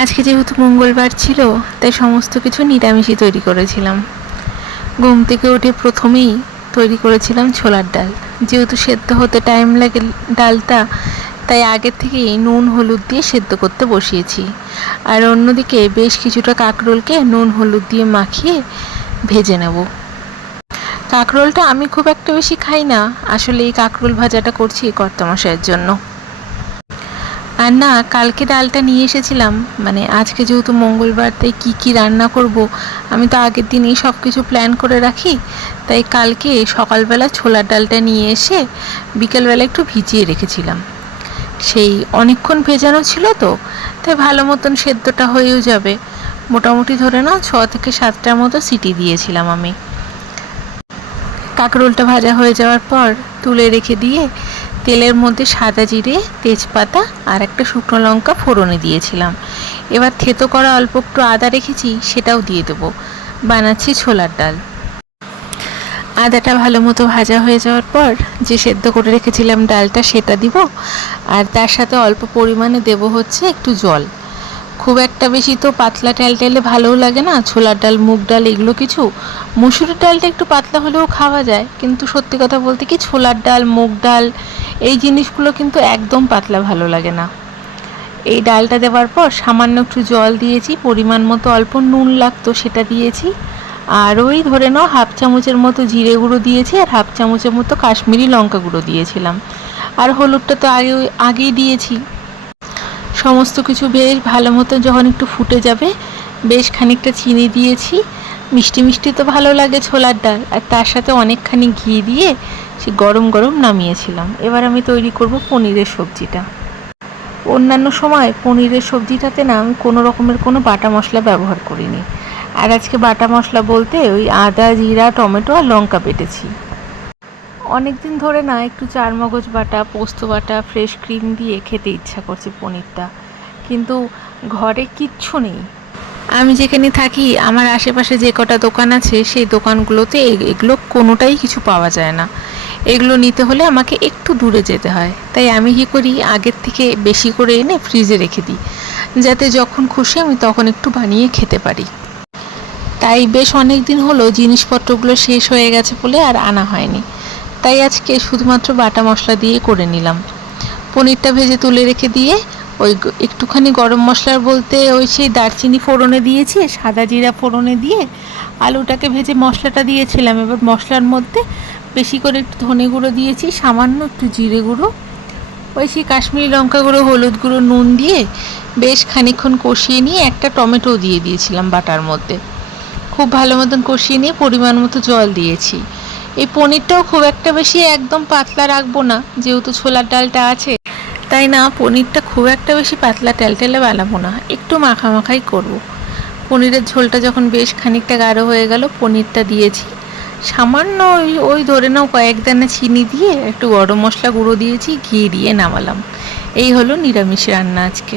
আজকে যেহেতু মঙ্গলবার ছিল, তাই সমস্ত কিছু নিরামিষই তৈরি করেছিলাম। ঘুম থেকে উঠে প্রথমেই তৈরি করেছিলাম ছোলার ডাল। যেহেতু সেদ্ধ হতে টাইম লাগে ডালটা, তাই আগের থেকেই নুন হলুদ দিয়ে সেদ্ধ করতে বসিয়েছি। আর অন্যদিকে বেশ কিছুটা কাঁকরোলকে নুন হলুদ দিয়ে মাখিয়ে ভেজে নেব। কাঁকরোলটা আমি খুব একটা বেশি খাই না, আসলে এই কাঁকরোল ভাজাটা করছি কর্তামশাইয়ের জন্য। আর না, কালকে ডালটা নিয়ে এসেছিলাম, মানে আজকে যেহেতু মঙ্গলবার, তাই কী রান্না করব আমি তো আগের দিনই সব কিছু প্ল্যান করে রাখি। তাই কালকে সকালবেলা ছোলার ডালটা নিয়ে এসে বিকেলবেলা একটু ভিজিয়ে রেখেছিলাম। সেই অনেকক্ষণ ভেজানো ছিল তো, তাই ভালো মতন সেদ্ধটা হয়েও যাবে। মোটামুটি ধরে নাও 6 থেকে 7টার মতো সিটি দিয়েছিলাম আমি। কাঁকরোলটা ভাজা হয়ে যাওয়ার পর তুলে রেখে দিয়ে তেলের মধ্যে সাদা জিরে, তেজপাতা আর একটা শুকনো লঙ্কা ফোড়নে দিয়েছিলাম। এবার থেতো করা অল্প একটু আদা রেখেছি, সেটাও দিয়ে দেবো। বানাচ্ছি ছোলার ডাল। আদাটা ভালো মতো ভাজা হয়ে যাওয়ার পর যে সেদ্ধ করে রেখেছিলাম ডালটা, সেটা দিব। আর তার সাথে অল্প পরিমাণে দেব হচ্ছে একটু জল। খুব একটা বেশি তো পাতলা টালটালে ভালোও লাগে না, ছোলার ডাল মুগ ডাল এগুলো কিছু। মুসুরির ডালটা একটু পাতলা হলেও খাওয়া যায়, কিন্তু সত্যি কথা বলতে কি ছোলার ডাল মুগ ডাল এই জিনিসগুলো কিন্তু একদম পাতলা ভালো লাগে না। এই ডালটা দেওয়ার পর সামান্য একটু জল দিয়েছি, পরিমাণ মতো অল্প নুন লাগতো সেটা দিয়েছি। আর ওই ধরে নাও হাফ চামচের মতো জিরে গুঁড়ো দিয়েছি, আর হাফ চামচের মতো কাশ্মীরি লঙ্কা গুঁড়ো দিয়েছিলাম। আর হলুদটা তো আগেই দিয়েছি। সমস্ত কিছু বেশ ভালো মতো যখন একটু ফুটে যাবে, বেশ খানিকটা চিনি দিয়েছি। মিষ্টি মিষ্টি তো ভালো লাগে ছোলার ডাল, আর তার সাথে অনেকখানি ঘি দিয়ে সে গরম গরম নামিয়েছিলাম। এবার আমি তৈরি করব পনিরের সবজিটা। অন্যান্য সময় পনিরের সবজিটাতে না আমি কোনো রকমের কোনো বাটা মশলা ব্যবহার করিনি। আর আজকে বাটা মশলা বলতে ওই আদা, জিরা, টমেটো আর লঙ্কা বেটেছি। অনেক দিন ধরে না একটু চারমগজ বাটা, পোস্ত বাটা, ফ্রেশ ক্রিম দিয়ে খেতে ইচ্ছা করছে পনিরটা, কিন্তু ঘরে কিচ্ছু নেই। আমি যেখানে থাকি আমার আশেপাশে যে কটা দোকান আছে সেই দোকানগুলোতে এগুলো কোনোটাই কিছু পাওয়া যায় না। এগুলো নিতে হলে আমাকে একটু দূরে যেতে হয়। তাই আমি কী করি, আগের থেকে বেশি করে এনে ফ্রিজে রেখে দিই, যাতে যখন খুশি আমি তখন একটু বানিয়ে খেতে পারি। তাই বেশ অনেক দিন হলো জিনিসপত্রগুলো শেষ হয়ে গেছে বলে আর আনা হয়নি। তাই আজকে শুধুমাত্র বাটা মশলা দিয়ে করে নিলাম। পনিরটা ভেজে তুলে রেখে দিয়ে ওই একটুখানি গরম মশলার বলতে ওই সেই দারচিনি ফোড়নে দিয়েছি, সাদা জিরা ফোড়নে দিয়ে আলুটাকে ভেজে মশলাটা দিয়েছিলাম। এবার মশলার মধ্যে বেশি করে একটু ধনে গুঁড়ো দিয়েছি, সামান্য একটু জিরে গুঁড়ো, ওই সেই কাশ্মীরি লঙ্কা গুঁড়ো, হলুদ গুঁড়ো, নুন দিয়ে বেশ খানিকক্ষণ কষিয়ে নিয়ে একটা টমেটো দিয়ে দিয়েছিলাম বাটার মধ্যে। খুব ভালো মতন কষিয়ে নিয়ে পরিমাণ মতো জল দিয়েছি। এই পনিরটাও খুব একটা বেশি একদম পাতলা রাখবো না, যেহেতু ছোলার ডালটা আছে, তাই না পনিরটা খুব একটা বেশি পাতলা টেলটেলে বানাবো না, একটু মাখামাখাই করব। পনিরের ঝোলটা যখন বেশ খানিকটা গাঢ় হয়ে গেল, পনিরটা দিয়েছি। সামান্য ওই ধরে নাও কয়েক দানা চিনি দিয়ে একটু গরম মশলা গুঁড়ো দিয়েছি, ঘি দিয়ে নামালাম। এই হলো নিরামিষ রান্না আজকে।